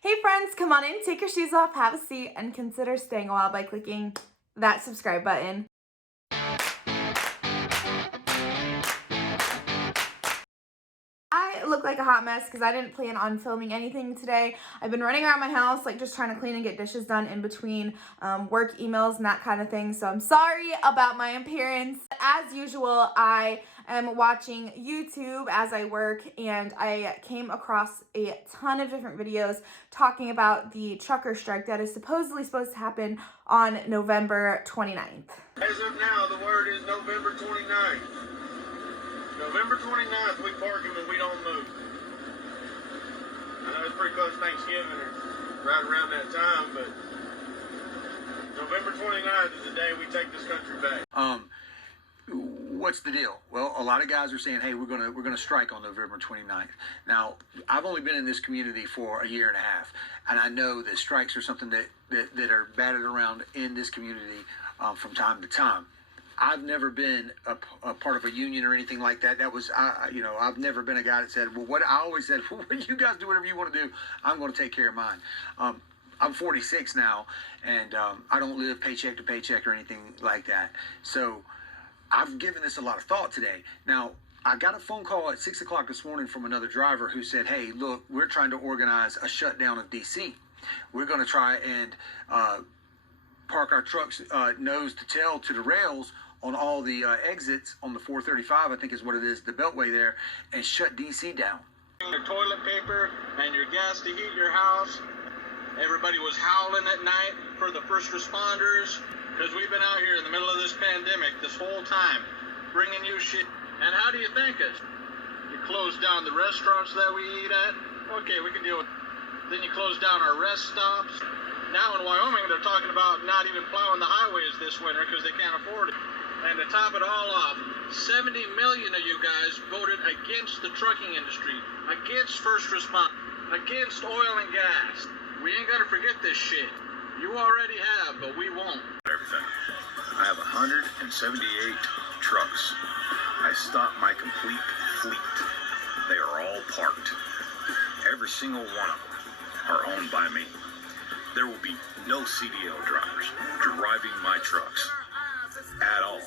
Hey friends, come on in, take your shoes off, have a seat, and consider staying a while by clicking that subscribe button. I look like a hot mess because I didn't plan on filming anything today. I've been running around my house, like just trying to clean and get dishes done in between work emails and that kind of thing. So I'm sorry about my appearance. As usual, I am watching YouTube as I work, and I came across a ton of different videos talking about the trucker strike that is supposedly supposed to happen on November 29th. As of now, the word is November 29th. November 29th, we park them and we don't move. I know it's pretty close to Thanksgiving or right around that time, but November 29th is the day we take this country back. What's the deal? Well, a lot of guys are saying, hey, we're gonna strike on November 29th. Now, I've only been in this community for a year and a half, and I know that strikes are something that are batted around in this community from time to time. I've never been a part of a union or anything like that. That was, I've never been a guy that said, well, what I always said, well, you guys do whatever you want to do. I'm going to take care of mine. I'm 46 now, and I don't live paycheck to paycheck or anything like that. So I've given this a lot of thought today. Now, I got a phone call at 6 o'clock this morning from another driver who said, hey, look, we're trying to organize a shutdown of D.C. We're going to try and park our trucks nose to tail to the rails on all the exits on the 435, I think is what it is, the Beltway there, and shut D.C. down. Your toilet paper and your gas to heat your house. Everybody was howling at night for the first responders because we've been out here in the middle of this pandemic this whole time bringing you shit. And how do you think it? You close down the restaurants that we eat at. Okay, we can deal with it. Then you close down our rest stops. Now in Wyoming, they're talking about not even plowing the highways this winter because they can't afford it. And to top it all off, 70 million of you guys voted against the trucking industry, against first response, against oil and gas. We ain't got to forget this shit. You already have, but we won't. Everything. I have 178 trucks. I stopped my complete fleet. They are all parked. Every single one of them are owned by me. There will be no CDL drivers driving my trucks at all.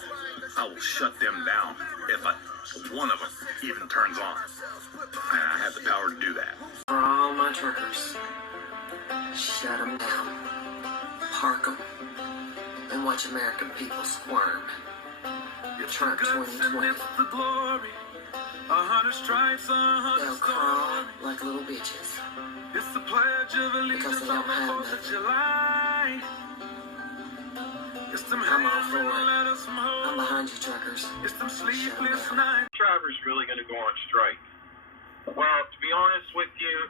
I will shut them down if one of them even turns on. And I have the power to do that. For all my truckers, shut them down, park them, and watch American people squirm. Truck 2020. They'll crawl like little bitches because they don't have nothing. I'm all for it. I'm behind you, truckers. Drivers really going to go on strike? Well, to be honest with you,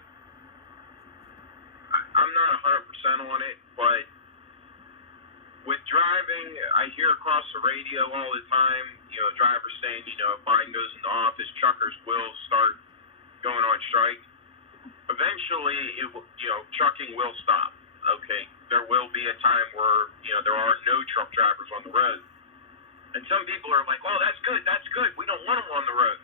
I'm not 100% on it, but with driving, I hear across the radio all the time, drivers saying, if Biden goes into office, truckers will start going on strike. Eventually, trucking will stop. Okay, there will be a time where, there are no truck drivers on the road. And some people are like, oh, that's good. We don't want them on the road.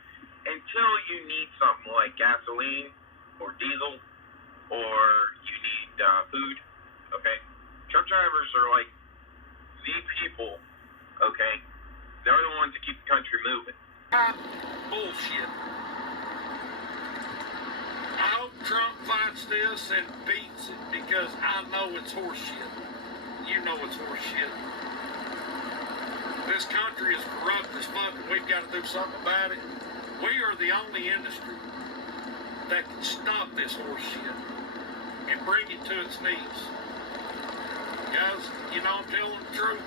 Until you need something like gasoline or diesel or you need food, okay? Truck drivers are like the people, okay? They're the ones that keep the country moving. Bullshit. I hope Trump fights this and beats it because I know it's horseshit. You know it's horseshit. This country is corrupt as fuck and we've got to do something about it. We are the only industry that can stop this horseshit and bring it to its knees. Guys, I'm telling the truth.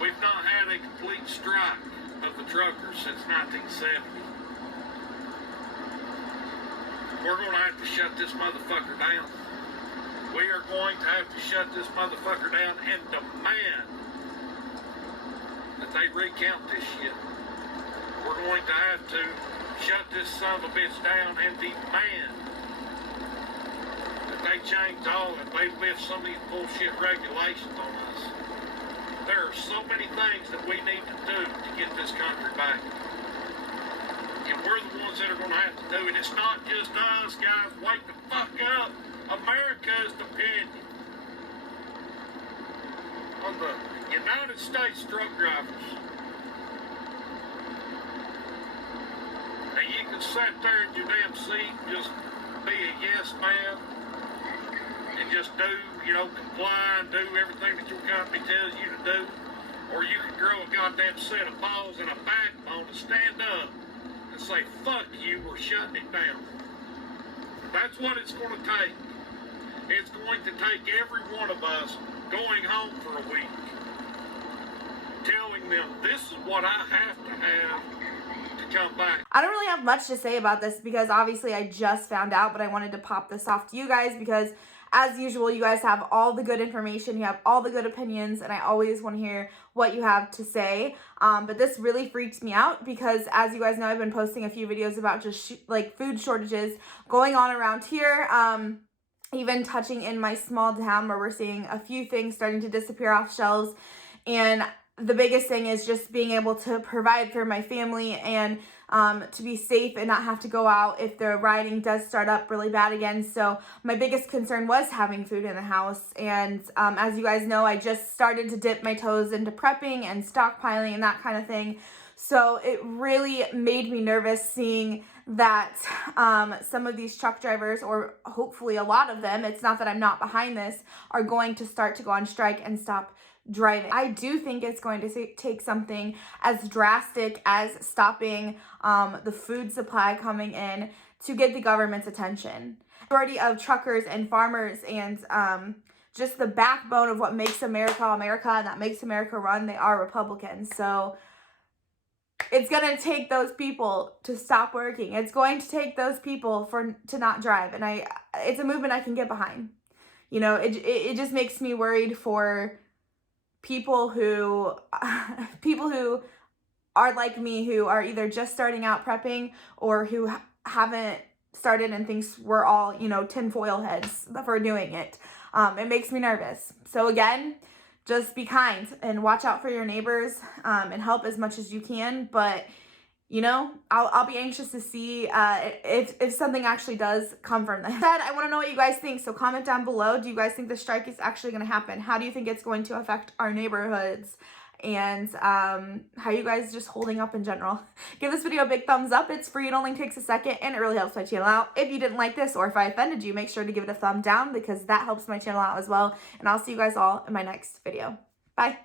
We've not had a complete strike of the truckers since 1970. We're going to have to shut this motherfucker down. We are going to have to shut this motherfucker down and demand that they recount this shit. We're going to have to shut this son of a bitch down and demand that they change all and they lift some of these bullshit regulations on us. There are so many things that we need to do to get this country back. And we're the ones that are going to have to do it. It's not just us, guys. Wake the fuck the United States Truck Drivers. Now you can sit there in your damn seat and just be a yes man and just do, comply and do everything that your company tells you to do. Or you can grow a goddamn set of balls and a backbone to stand up and say, fuck you, we're shutting it down. That's what it's going to take. It's going to take every one of us going home for a week, telling them this is what I have to have to come back. I don't really have much to say about this because obviously I just found out, but I wanted to pop this off to you guys because as usual, you guys have all the good information, you have all the good opinions, and I always want to hear what you have to say. But this really freaked me out because as you guys know, I've been posting a few videos about just like food shortages going on around here. Even touching in my small town where we're seeing a few things starting to disappear off shelves. And the biggest thing is just being able to provide for my family and to be safe and not have to go out if the rioting does start up really bad again. So my biggest concern was having food in the house. And as you guys know, I just started to dip my toes into prepping and stockpiling and that kind of thing. So it really made me nervous seeing that some of these truck drivers, or hopefully a lot of them, it's not that I'm not behind this, are going to start to go on strike and stop driving. I do think it's going to take something as drastic as stopping the food supply coming in to get the government's attention. The majority of truckers and farmers and just the backbone of what makes America America and that makes America run, they are Republicans. So it's going to take those people to stop working. It's going to take those people to not drive. And it's a movement I can get behind. It just makes me worried for people who are like me, who are either just starting out prepping or who haven't started and thinks we're all, tinfoil heads for doing it. It makes me nervous. So again, just be kind and watch out for your neighbors and help as much as you can. But, I'll be anxious to see if something actually does come from this. I want to know what you guys think. So comment down below. Do you guys think the strike is actually going to happen? How do you think it's going to affect our neighborhoods? And how are you guys just holding up in general? Give this video a big thumbs up. It's free. It only takes a second and it really helps my channel out. If you didn't like this or if I offended you, make sure to give it a thumb down because that helps my channel out as well. And I'll see you guys all in my next video. Bye.